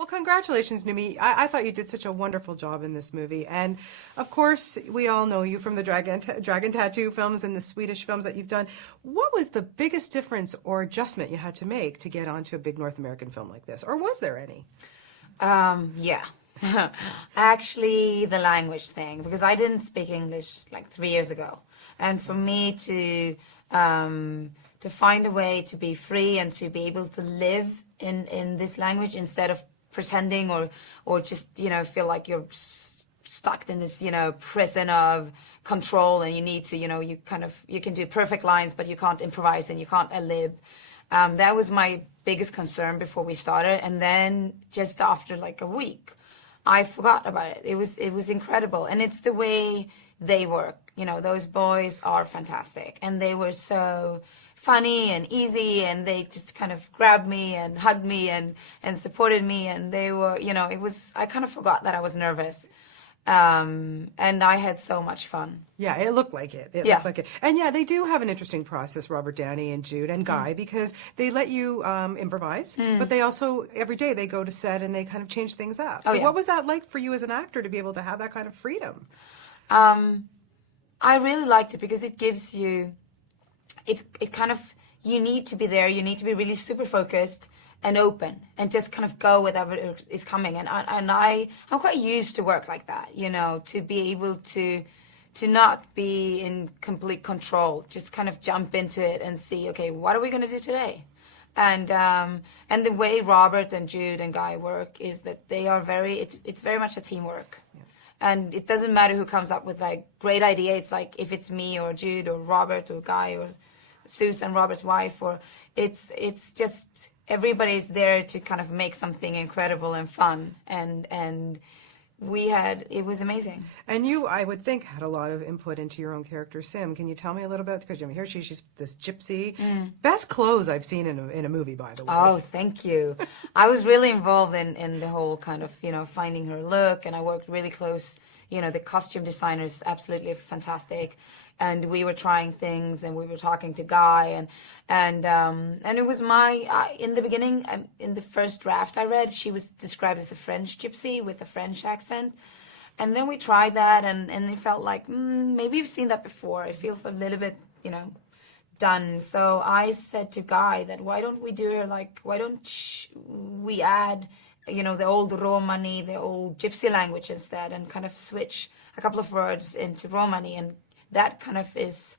Well, congratulations, Noomi. I thought you did such a wonderful job in this movie. And of course, we all know you from the Dragon Tattoo films and the Swedish films that you've done. What was the biggest difference or adjustment you had to make to get onto a big North American film like this? Or was there any? Yeah. Actually, the language thing, because I didn't speak English like 3 years ago. And for me to find a way to be free and to be able to live in this language instead of pretending or just, feel like you're stuck in this, prison of control and you need to, you can do perfect lines, but you can't improvise and you can't ad-lib. That was my biggest concern before we started. And then just after like a week, I forgot about it. It was incredible. And it's the way they work. Those boys are fantastic. And they were so funny and easy, and they just kind of grabbed me and hugged me and supported me, and they were, I kind of forgot that I was nervous. And I had so much fun. Yeah, it looked like it. It looked like it. And yeah, they do have an interesting process, Robert Downey and Jude and Guy, because they let you improvise, but they also, every day they go to set and they kind of change things up. So what was that like for you as an actor to be able to have that kind of freedom? I really liked it because it gives you, it kind of, you need to be there, you need to be really super focused and open and just kind of go with whatever is coming. And I'm quite used to work like that, to be able to not be in complete control, just kind of jump into it and see, okay, what are we going to do today? And the way Robert and Jude and Guy work is that they are it's very much a teamwork. Yeah. And it doesn't matter who comes up with like great idea. It's like if it's me or Jude or Robert or Guy or Susan, Robert's wife, or it's just everybody's there to kind of make something incredible and fun, and it was amazing. And you, I would think, had a lot of input into your own character, Sim. Can you tell me a little bit? Because here she's this gypsy. Best clothes I've seen in a movie, by the way. Oh, thank you. I was really involved in the whole kind of, finding her look, and I worked really close. The costume designer is absolutely fantastic. And we were trying things, and we were talking to Guy, and it was in the beginning, in the first draft I read, she was described as a French gypsy with a French accent, and then we tried that, and it felt like maybe you've seen that before. It feels a little bit, done. So I said to Guy that why don't we do her why don't we add, the old Romani, the old gypsy language instead, and kind of switch a couple of words into Romani, and that kind of is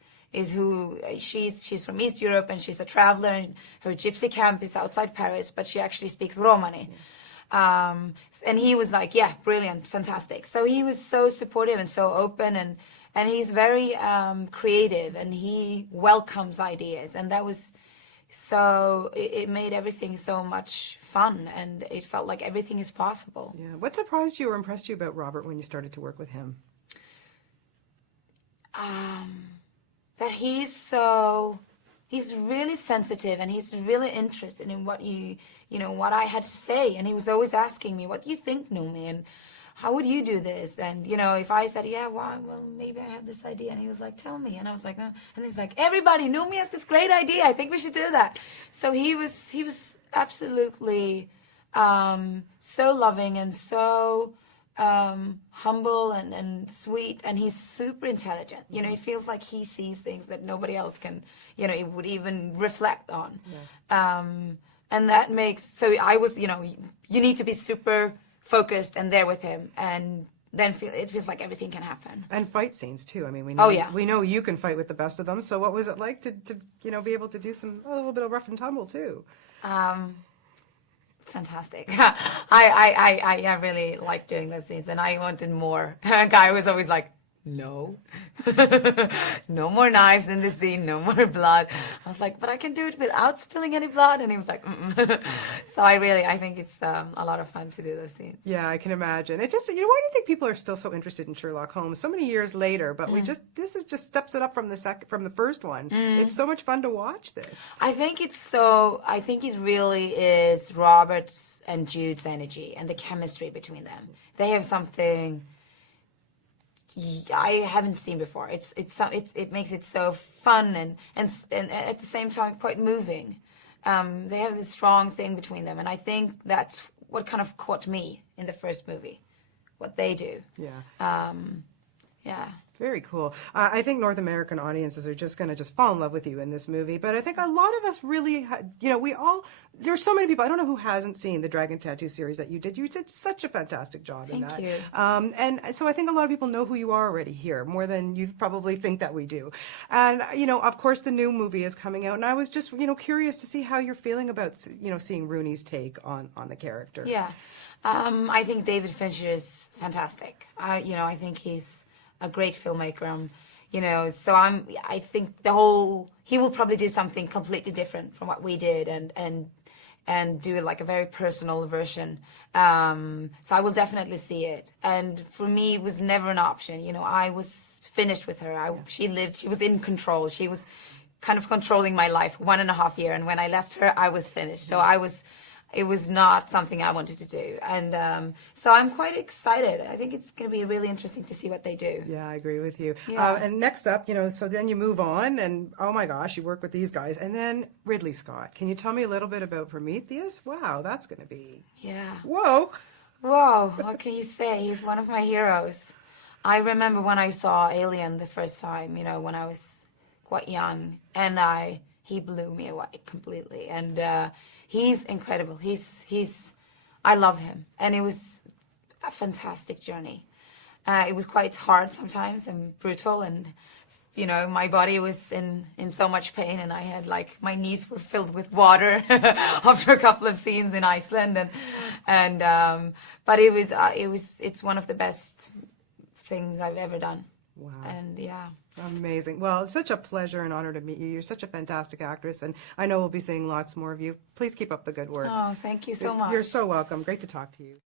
who she's from East Europe, and she's a traveler, and her gypsy camp is outside Paris, but she actually speaks Romani. And he was like, yeah, brilliant, fantastic. So he was so supportive and so open, and he's very creative, and he welcomes ideas, and that was so it made everything so much fun, and it felt like everything is possible. Yeah. What surprised you or impressed you about Robert when you started to work with him? That he's really sensitive, and he's really interested in what what I had to say, and he was always asking me, what do you think, Noomi, and how would you do this? And if I said, yeah, well maybe I have this idea, and he was like, tell me, and I was like, and he's like, everybody, Noomi has this great idea, I think we should do that. So he was absolutely so loving and so humble and sweet, and he's super intelligent. It feels like he sees things that nobody else can, would even reflect on. Yeah. And that makes, so I was, you need to be super focused and there with him, and then it feels like everything can happen. And fight scenes too. I mean, we know, we know you can fight with the best of them. So what was it like to be able to do a little bit of rough and tumble too? Fantastic. I really liked doing those scenes, and I wanted more. Guy was always like, no, no more knives in the scene, no more blood. I was like, but I can do it without spilling any blood. And he was like, So I think it's a lot of fun to do those scenes. Yeah, I can imagine. It just, why do you think people are still so interested in Sherlock Holmes so many years later? But this is just steps it up from the first one. It's so much fun to watch this. I think it really is Robert's and Jude's energy and the chemistry between them. They have something I haven't seen before. It makes it so fun and at the same time quite moving. They have this strong thing between them, and I think that's what kind of caught me in the first movie, what they do. Yeah. Yeah. Very cool. I think North American audiences are just going to just fall in love with you in this movie. But I think a lot of us really, there's so many people. I don't know who hasn't seen the Dragon Tattoo series that you did. You did such a fantastic job in that. Thank you. And so I think a lot of people know who you are already here, more than you probably think that we do. And, of course, the new movie is coming out. And I was just, curious to see how you're feeling about, seeing Rooney's take on the character. Yeah. I think David Fincher is fantastic. I think he's a great filmmaker. So I think he will probably do something completely different from what we did and do like a very personal version. So I will definitely see it. And for me, it was never an option. I was finished with her. She was in control. She was kind of controlling my life 1.5 years. And when I left her, I was finished. So it was not something I wanted to do. And so I'm quite excited. I think it's going to be really interesting to see what they do. Yeah, I agree with you. Yeah. And next up, so then you move on and, oh my gosh, you work with these guys. And then Ridley Scott. Can you tell me a little bit about Prometheus? Wow, that's going to be... Yeah. Whoa. Whoa, what can you say? He's one of my heroes. I remember when I saw Alien the first time, when I was quite young. And he blew me away completely. And... he's incredible. I love him. And it was a fantastic journey. It was quite hard sometimes and brutal. And, my body was in so much pain. And I had my knees were filled with water after a couple of scenes in Iceland. But it's one of the best things I've ever done. Wow. And yeah. Amazing. Well, it's such a pleasure and honor to meet you. You're such a fantastic actress, and I know we'll be seeing lots more of you. Please keep up the good work. Oh, thank you so much. You're so welcome. Great to talk to you.